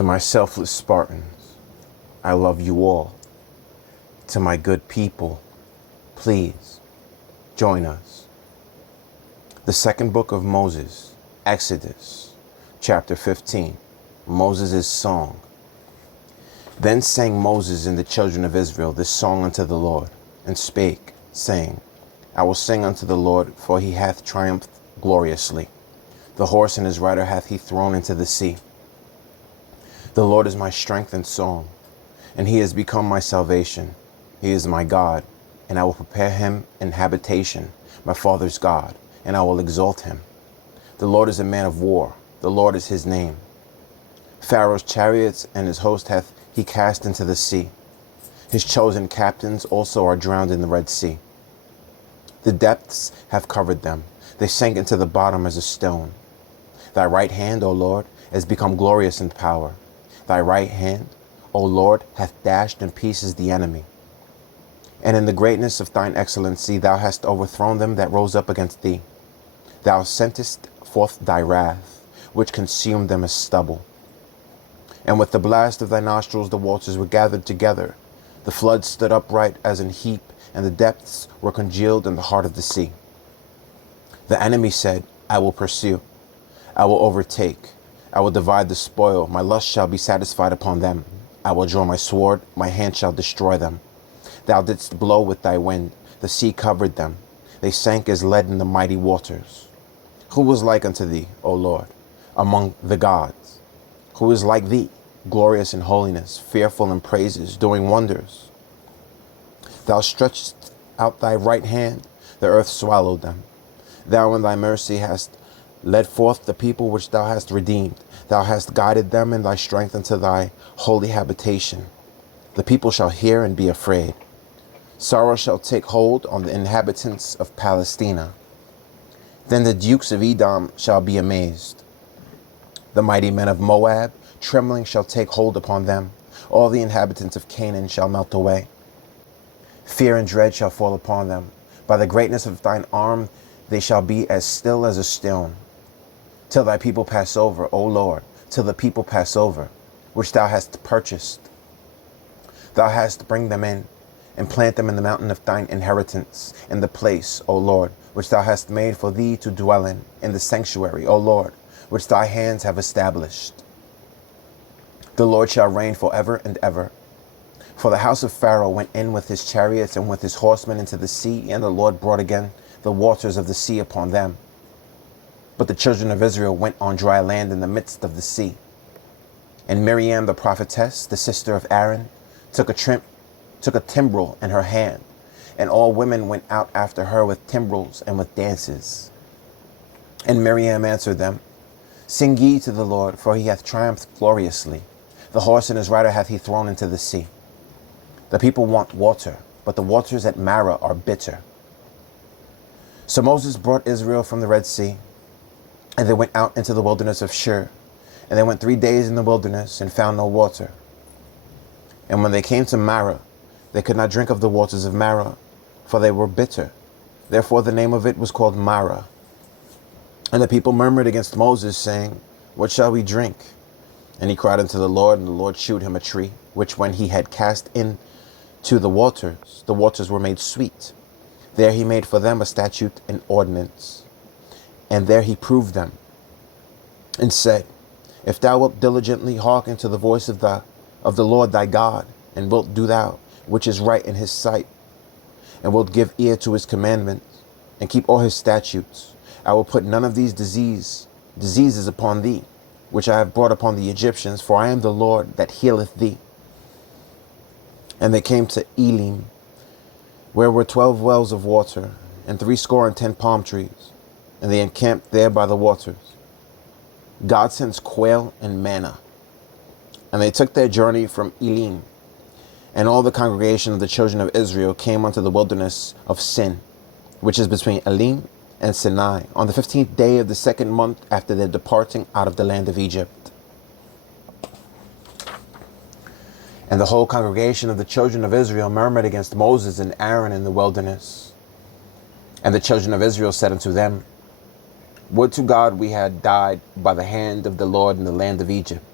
To my selfless Spartans, I love you all. To my good people, please join us. The second book of Moses, Exodus, chapter 15, Moses' song. Then sang Moses and the children of Israel this song unto the Lord, and spake, saying, I will sing unto the Lord, for he hath triumphed gloriously. The horse and his rider hath he thrown into the sea. The Lord is my strength and song, and he is become my salvation. He is my God, and I will prepare him an habitation, my father's God, and I will exalt him. The Lord is a man of war, the Lord is his name. Pharaoh's chariots and his host hath he cast into the sea. His chosen captains also are drowned in the Red Sea. The depths have covered them. They sank into the bottom as a stone. Thy right hand, O Lord, has become glorious in power. Thy right hand, O Lord, hath dashed in pieces the enemy. And in the greatness of thine excellency thou hast overthrown them that rose up against thee. Thou sentest forth thy wrath, which consumed them as stubble. And with the blast of thy nostrils the waters were gathered together. The floods stood upright as an heap, and the depths were congealed in the heart of the sea. The enemy said, I will pursue, I will overtake, I will divide the spoil, my lust shall be satisfied upon them. I will draw my sword, my hand shall destroy them. Thou didst blow with thy wind, the sea covered them. They sank as lead in the mighty waters. Who was like unto thee, O Lord, among the gods? Who is like thee, glorious in holiness, fearful in praises, doing wonders? Thou stretchest out thy right hand, the earth swallowed them. Thou in thy mercy hast led forth the people which thou hast redeemed. Thou hast guided them in thy strength unto thy holy habitation. The people shall hear and be afraid. Sorrow shall take hold on the inhabitants of Palestina. Then the dukes of Edom shall be amazed. The mighty men of Moab, trembling shall take hold upon them. All the inhabitants of Canaan shall melt away. Fear and dread shall fall upon them. By the greatness of thine arm they shall be as still as a stone. Till thy people pass over, O Lord, till the people pass over, which thou hast purchased. Thou hast bring them in, and plant them in the mountain of thine inheritance, in the place, O Lord, which thou hast made for thee to dwell in the sanctuary, O Lord, which thy hands have established. The Lord shall reign forever and ever. For the house of Pharaoh went in with his chariots and with his horsemen into the sea, and the Lord brought again the waters of the sea upon them. But the children of Israel went on dry land in the midst of the sea. And Miriam the prophetess, the sister of Aaron, took a timbrel in her hand, and all women went out after her with timbrels and with dances. And Miriam answered them, Sing ye to the Lord, for he hath triumphed gloriously. The horse and his rider hath he thrown into the sea. The people want water, but the waters at Marah are bitter. So Moses brought Israel from the Red Sea, and they went out into the wilderness of Shur. And they went 3 days in the wilderness and found no water. And when they came to Marah, they could not drink of the waters of Marah, for they were bitter. Therefore the name of it was called Marah. And the people murmured against Moses, saying, What shall we drink? And he cried unto the Lord, and the Lord shewed him a tree, which when he had cast into the waters were made sweet. There he made for them a statute and ordinance. And there he proved them, and said, If thou wilt diligently hearken to the voice of the Lord thy God, and wilt do thou which is right in his sight, and wilt give ear to his commandments, and keep all his statutes, I will put none of these diseases upon thee, which I have brought upon the Egyptians, for I am the Lord that healeth thee. And they came to Elim, where were 12 wells of water, and 70 palm trees, and they encamped there by the waters. God sends quail and manna. And they took their journey from Elim, and all the congregation of the children of Israel came unto the wilderness of Sin, which is between Elim and Sinai, on the 15th day of the 2nd month after their departing out of the land of Egypt. And the whole congregation of the children of Israel murmured against Moses and Aaron in the wilderness. And the children of Israel said unto them, Would to God we had died by the hand of the Lord in the land of Egypt,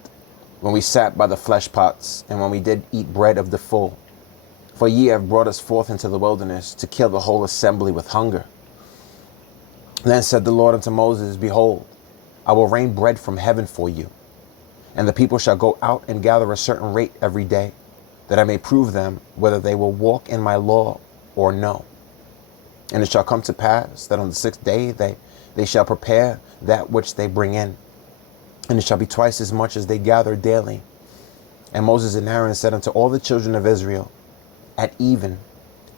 when we sat by the flesh pots, and when we did eat bread of the full. For ye have brought us forth into the wilderness to kill the whole assembly with hunger. Then said the Lord unto Moses, Behold, I will rain bread from heaven for you, and the people shall go out and gather a certain rate every day, that I may prove them whether they will walk in my law or no. And it shall come to pass that on the 6th day they shall prepare that which they bring in, and it shall be twice as much as they gather daily. And Moses and Aaron said unto all the children of Israel, At even,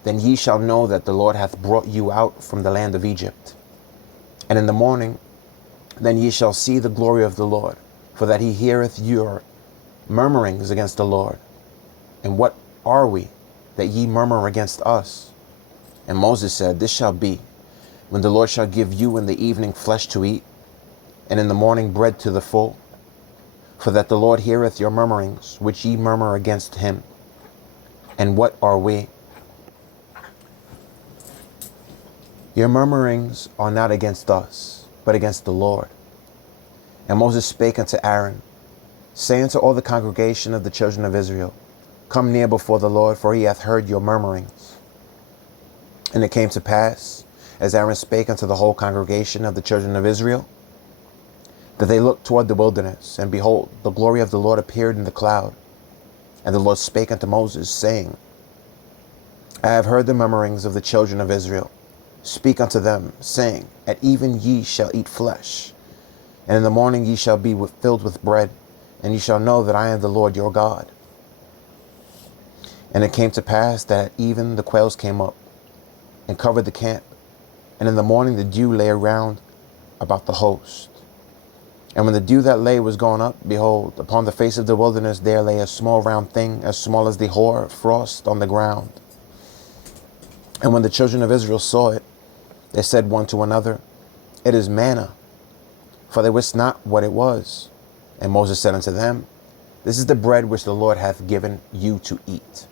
then ye shall know that the Lord hath brought you out from the land of Egypt. And in the morning, then ye shall see the glory of the Lord, for that he heareth your murmurings against the Lord. And what are we, that ye murmur against us? And Moses said, This shall be, when the Lord shall give you in the evening flesh to eat, and in the morning bread to the full, for that the Lord heareth your murmurings, which ye murmur against him. And what are we? Your murmurings are not against us, but against the Lord. And Moses spake unto Aaron, saying to all the congregation of the children of Israel, Come near before the Lord, for he hath heard your murmurings. And it came to pass, as Aaron spake unto the whole congregation of the children of Israel, that they looked toward the wilderness, and behold, the glory of the Lord appeared in the cloud. And the Lord spake unto Moses, saying, I have heard the murmurings of the children of Israel. Speak unto them, saying, At even ye shall eat flesh, and in the morning ye shall be filled with bread, and ye shall know that I am the Lord your God. And it came to pass that at even the quails came up, and covered the camp, and in the morning the dew lay around about the host. And when the dew that lay was gone up, behold, upon the face of the wilderness there lay a small round thing, as small as the hoar frost on the ground. And when the children of Israel saw it, they said one to another, It is manna, for they wist not what it was. And Moses said unto them, This is the bread which the Lord hath given you to eat.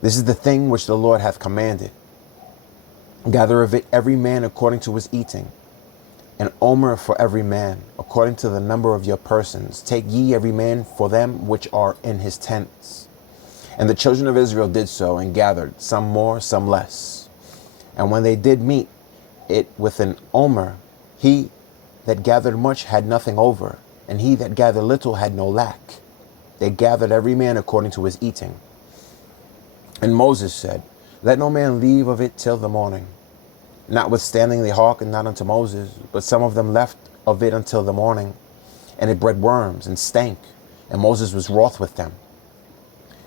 This is the thing which the Lord hath commanded. Gather of it every man according to his eating, an omer for every man, according to the number of your persons. Take ye every man for them which are in his tents. And the children of Israel did so, and gathered, some more, some less. And when they did meet it with an omer, he that gathered much had nothing over, and he that gathered little had no lack. They gathered every man according to his eating. And Moses said, Let no man leave of it till the morning. Notwithstanding they hearkened not unto Moses, but some of them left of it until the morning. And it bred worms and stank, and Moses was wroth with them.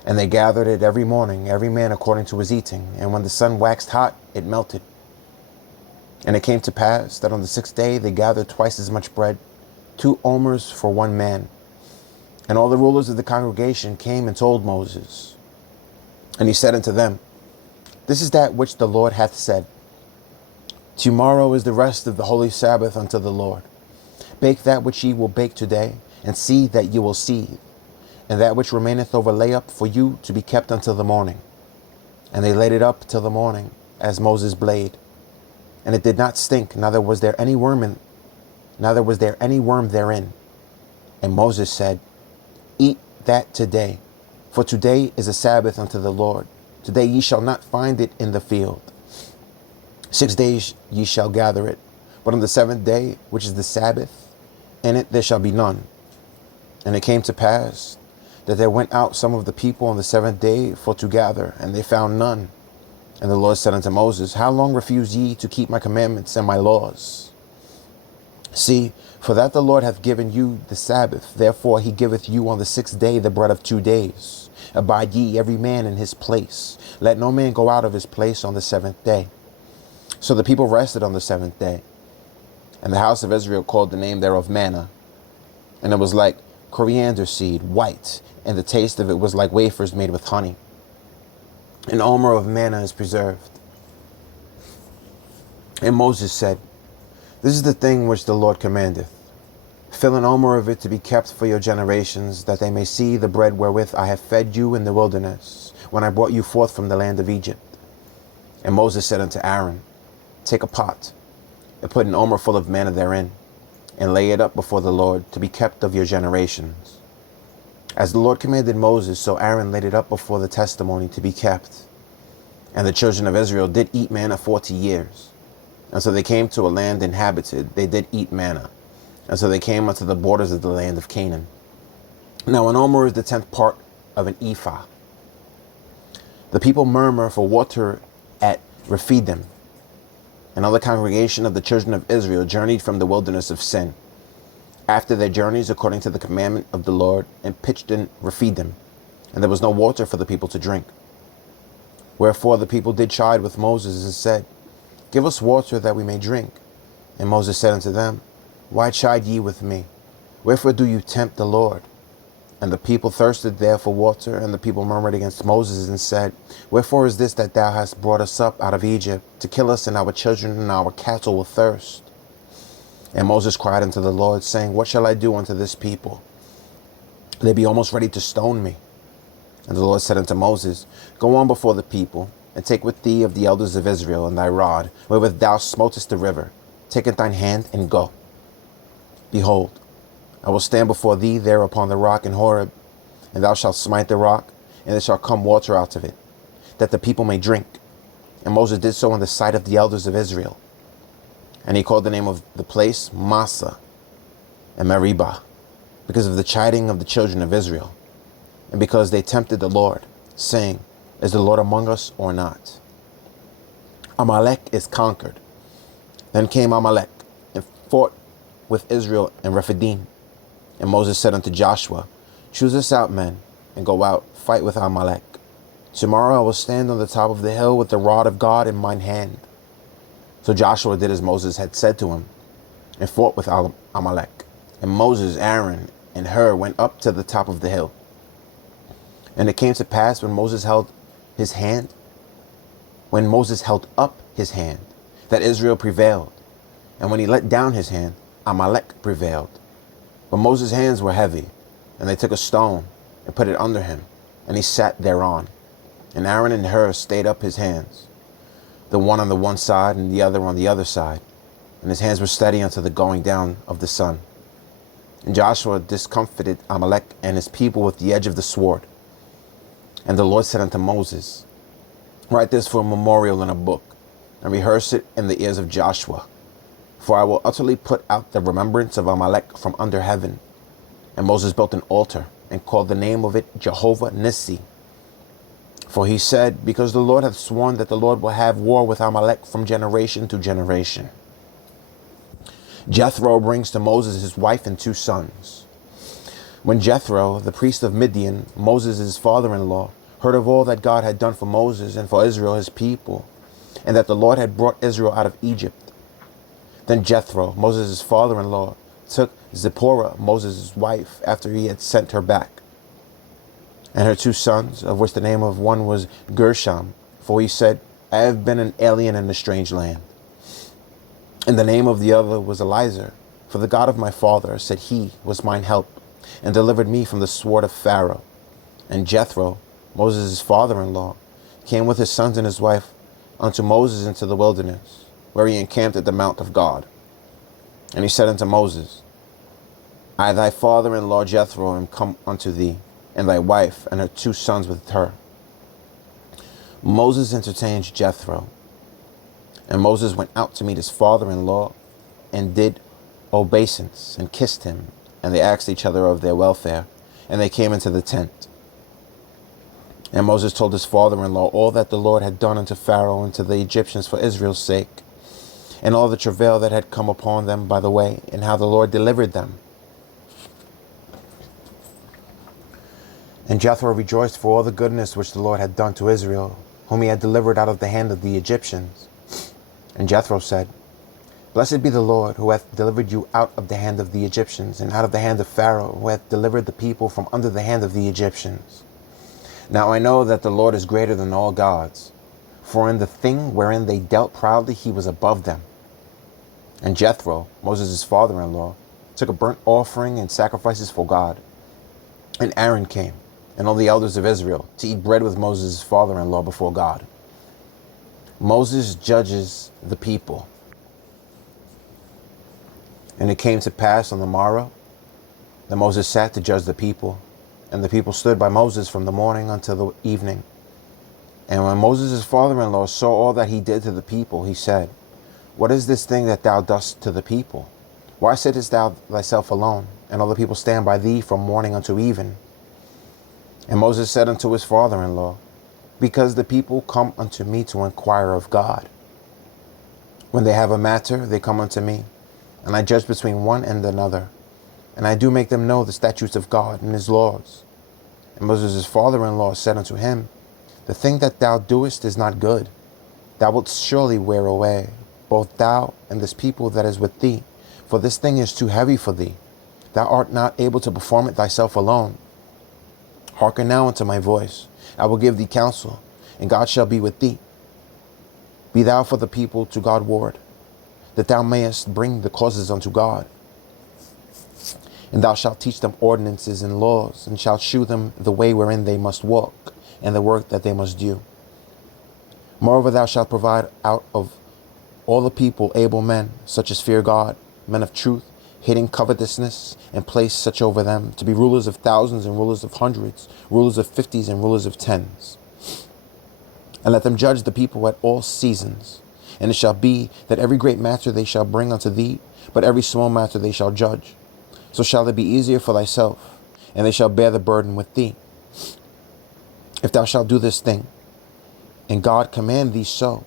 And they gathered it every morning, every man according to his eating. And when the sun waxed hot, it melted. And it came to pass that on the 6th day they gathered twice as much bread, 2 omers for one man. And all the rulers of the congregation came and told Moses. And he said unto them, This is that which the Lord hath said. Tomorrow is the rest of the holy Sabbath unto the Lord. Bake that which ye will bake today, and seethe that ye will seethe, and that which remaineth over lay up for you to be kept until the morning. And they laid it up till the morning, as Moses bade. And it did not stink, neither was there any worm therein. And Moses said, Eat that today, for today is a Sabbath unto the Lord. Today ye shall not find it in the field. 6 days ye shall gather it, but on the 7th day, which is the Sabbath, in it there shall be none. And it came to pass that there went out some of the people on the 7th day for to gather, and they found none. And the Lord said unto Moses, How long refuse ye to keep my commandments and my laws? See, for that the Lord hath given you the Sabbath, therefore he giveth you on the 6th day the bread of 2 days. Abide ye every man in his place. Let no man go out of his place on the 7th day. So the people rested on the 7th day. And the house of Israel called the name thereof manna. And it was like coriander seed, white, and the taste of it was like wafers made with honey. An omer of manna is preserved. And Moses said, This is the thing which the Lord commandeth. Fill an omer of it to be kept for your generations, that they may see the bread wherewith I have fed you in the wilderness, when I brought you forth from the land of Egypt. And Moses said unto Aaron, Take a pot, and put an omer full of manna therein, and lay it up before the Lord, to be kept of your generations. As the Lord commanded Moses, so Aaron laid it up before the testimony to be kept. And the children of Israel did eat manna 40 years. And so they came to a land inhabited. They did eat manna. And so they came unto the borders of the land of Canaan. Now an omer is the 10th part of an ephah. The people murmur for water at Rephidim. And all the congregation of the children of Israel journeyed from the wilderness of Sin, after their journeys according to the commandment of the Lord, and pitched in Rephidim. And there was no water for the people to drink. Wherefore the people did chide with Moses, and said, Give us water that we may drink. And Moses said unto them, Why chide ye with me? Wherefore do you tempt the Lord? And the people thirsted there for water, and the people murmured against Moses, and said, Wherefore is this that thou hast brought us up out of Egypt, to kill us and our children and our cattle with thirst? And Moses cried unto the Lord, saying, What shall I do unto this people? They be almost ready to stone me. And the Lord said unto Moses, Go on before the people, and take with thee of the elders of Israel and thy rod, wherewith thou smotest the river. Take it thine hand, and go. Behold, I will stand before thee there upon the rock in Horeb, and thou shalt smite the rock, and there shall come water out of it, that the people may drink. And Moses did so in the sight of the elders of Israel. And he called the name of the place Massah and Meribah, because of the chiding of the children of Israel, and because they tempted the Lord, saying, Is the Lord among us or not? Amalek is conquered. Then came Amalek, and fought with Israel and Rephidim. And Moses said unto Joshua, Choose us out men, and go out, fight with Amalek. Tomorrow I will stand on the top of the hill with the rod of God in mine hand. So Joshua did as Moses had said to him, and fought with Amalek. And Moses, Aaron, and Hur went up to the top of the hill. And it came to pass when Moses held up his hand, that Israel prevailed. And when he let down his hand, Amalek prevailed. But Moses' hands were heavy, and they took a stone and put it under him, and he sat thereon. And Aaron and Hur stayed up his hands, the one on the one side and the other on the other side. And his hands were steady unto the going down of the sun. And Joshua discomfited Amalek and his people with the edge of the sword. And the Lord said unto Moses, Write this for a memorial in a book, and rehearse it in the ears of Joshua. For I will utterly put out the remembrance of Amalek from under heaven. And Moses built an altar, and called the name of it Jehovah Nissi. For he said, Because the Lord hath sworn that the Lord will have war with Amalek from generation to generation. Jethro brings to Moses his wife and 2 sons. When Jethro, the priest of Midian, Moses' father-in-law, heard of all that God had done for Moses and for Israel his people, and that the Lord had brought Israel out of Egypt, then Jethro, Moses' father-in-law, took Zipporah, Moses' wife, after he had sent her back, and her 2 sons, of which the name of one was Gershom, for he said, I have been an alien in a strange land. And the name of the other was Eliezer, for the God of my father, said he, was mine help, and delivered me from the sword of Pharaoh. And Jethro, Moses' father-in-law, came with his sons and his wife unto Moses into the wilderness, where he encamped at the mount of God. And he said unto Moses, I, thy father-in-law Jethro, am come unto thee, and thy wife and her 2 sons with her. Moses entertained Jethro. And Moses went out to meet his father-in-law, and did obeisance, and kissed him. And they asked each other of their welfare, and they came into the tent. And Moses told his father-in-law all that the Lord had done unto Pharaoh and to the Egyptians for Israel's sake, and all the travail that had come upon them by the way, and how the Lord delivered them. And Jethro rejoiced for all the goodness which the Lord had done to Israel, whom he had delivered out of the hand of the Egyptians. And Jethro said, Blessed be the Lord, who hath delivered you out of the hand of the Egyptians, and out of the hand of Pharaoh, who hath delivered the people from under the hand of the Egyptians. Now I know that the Lord is greater than all gods, for in the thing wherein they dealt proudly he was above them. And Jethro, Moses' father-in-law, took a burnt offering and sacrifices for God. And Aaron came, and all the elders of Israel, to eat bread with Moses' father-in-law before God. Moses judges the people. And it came to pass on the morrow that Moses sat to judge the people, And the people stood by Moses from the morning until the evening. And when Moses' father-in-law saw all that he did to the people, he said, "What is this thing that thou dost to the people? Why sittest thou thyself alone, and all the people stand by thee from morning unto even?" And Moses said unto his father-in-law, "Because the people come unto me to inquire of God. When they have a matter, they come unto me, and I judge between one and another, and I do make them know the statutes of God and his laws." And Moses' father-in-law said unto him, "The thing that thou doest is not good. Thou wilt surely wear away, both thou and this people that is with thee, for this thing is too heavy for thee. Thou art not able to perform it thyself alone. Hearken now unto my voice. I will give thee counsel, and God shall be with thee. Be thou for the people to God ward, that thou mayest bring the causes unto God. And thou shalt teach them ordinances and laws, and shalt shew them the way wherein they must walk, and the work that they must do. Moreover, thou shalt provide out of all the people able men, such as fear God, men of truth, hating covetousness, and place such over them to be rulers of thousands and rulers of hundreds, rulers of fifties and rulers of tens. And let them judge the people at all seasons. And it shall be that every great matter they shall bring unto thee, but every small matter they shall judge. So shall it be easier for thyself, and they shall bear the burden with thee. If thou shalt do this thing, and God command thee so,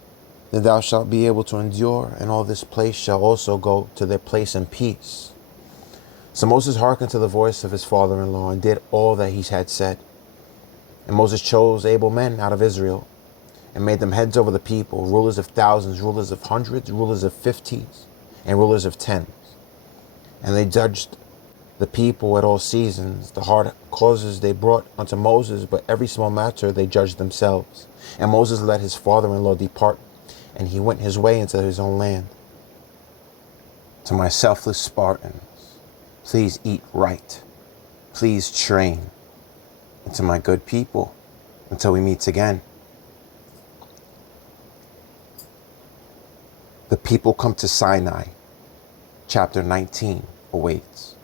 then thou shalt be able to endure, and all this place shall also go to their place in peace." So Moses hearkened to the voice of his father-in-law, and did all that he had said. And Moses chose able men out of Israel, and made them heads over the people, rulers of thousands, rulers of hundreds, rulers of fifties, and rulers of tens. And they judged the people at all seasons. The hard causes they brought unto Moses, but every small matter they judged themselves. And Moses let his father-in-law depart, and he went his way into his own land. To my selfless Spartans, please eat right. Please train. And to my good people, until we meet again. The people come to Sinai. Chapter 19 awaits.